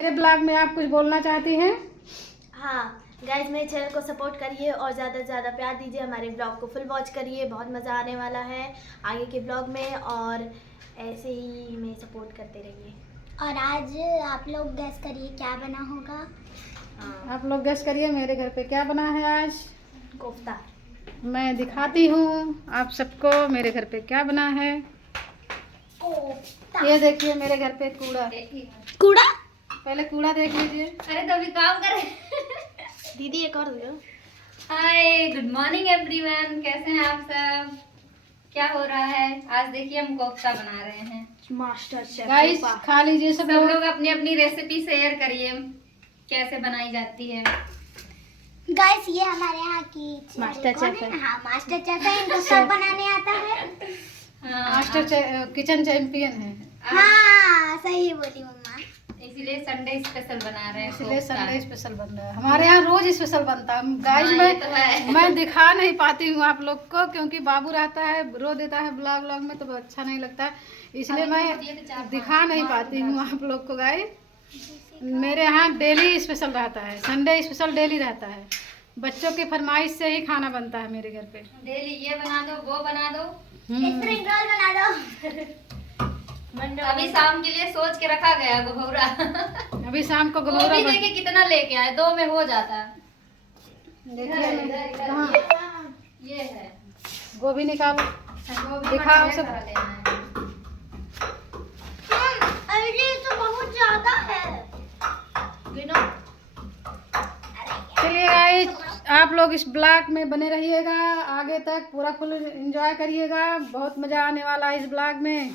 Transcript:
मेरे ब्लॉग में आप कुछ बोलना चाहती हैं? हाँ गाइज, मेरे चैनल को सपोर्ट करिए और ज़्यादा से ज़्यादा प्यार दीजिए। हमारे ब्लॉग को फुल वॉच करिए, बहुत मज़ा आने वाला है आगे के ब्लॉग में, और ऐसे ही हमें सपोर्ट करते रहिए। और आज आप लोग गेस करिए क्या बना होगा। आप लोग गेस करिए मेरे घर पे क्या बना है आज। कोफ्ता। मैं दिखाती हूँ आप सबको मेरे घर पे क्या बना है। कोफ्ता। ये देखिए मेरे घर पे कूड़ा। कूड़ा? पहले कूड़ा देख लीजिए। अरे तो अभी काम कर दीदी एक और दो। हाय, गुड मॉर्निंग एवरीवन, कैसे हैं आप सब? क्या हो रहा है? आज देखिए हम कोफ्ता बना रहे हैं। मास्टर शेफ गाइस खा लीजिए सब सब लोग। लोग अपनी अपनी रेसिपी शेयर करिए कैसे बनाई जाती है। गाइस ये हमारे यहाँ की मास्टर कौन शेफ है। हाँ मास्टर शेफ है, इनको सब बनाने आता है। हाँ, मास्टर किचन चैंपियन है, हाँ सही बोली मम्मा। इसीलिए संडे स्पेशल बना रहे हैं इसलिए कोफ्ता। संडे स्पेशल बन रहा है। हमारे यहाँ रोज स्पेशल बनता है गाइस। हाँ, ये तो है। मैं दिखा नहीं पाती हूँ आप लोग को क्योंकि बाबू रहता है, रो देता है ब्लॉग में तो अच्छा नहीं लगता है, इसलिए मैं दिखा नहीं पाती हूँ आप लोग को गाइस। मेरे यहाँ डेली स्पेशल रहता है, संडे स्पेशल डेली रहता है। बच्चों की फरमाइश से ही खाना बनता है मेरे घर पे। डेली ये बना दो, वो बना दो। स्प्रिंग रोल बना दो। अभी शाम के लिए सोच के रखा गया गोभौरा। अभी शाम को वो गोभौरा भी देखिए कितना लेके आए, 2 में हो जाता है। देखिए हाँ, ये है गोभी निकालो। गोभी दिखाओ मटर सब। का लेना है। अरे ये तो बहुत ज्यादा है। चलिए गाइस, आप लोग इस ब्लॉग में बने रहिएगा, आगे तक पूरा फुल एंजॉय करिएगा। बहुत मज़ा आने वाला है इस ब्लॉग में।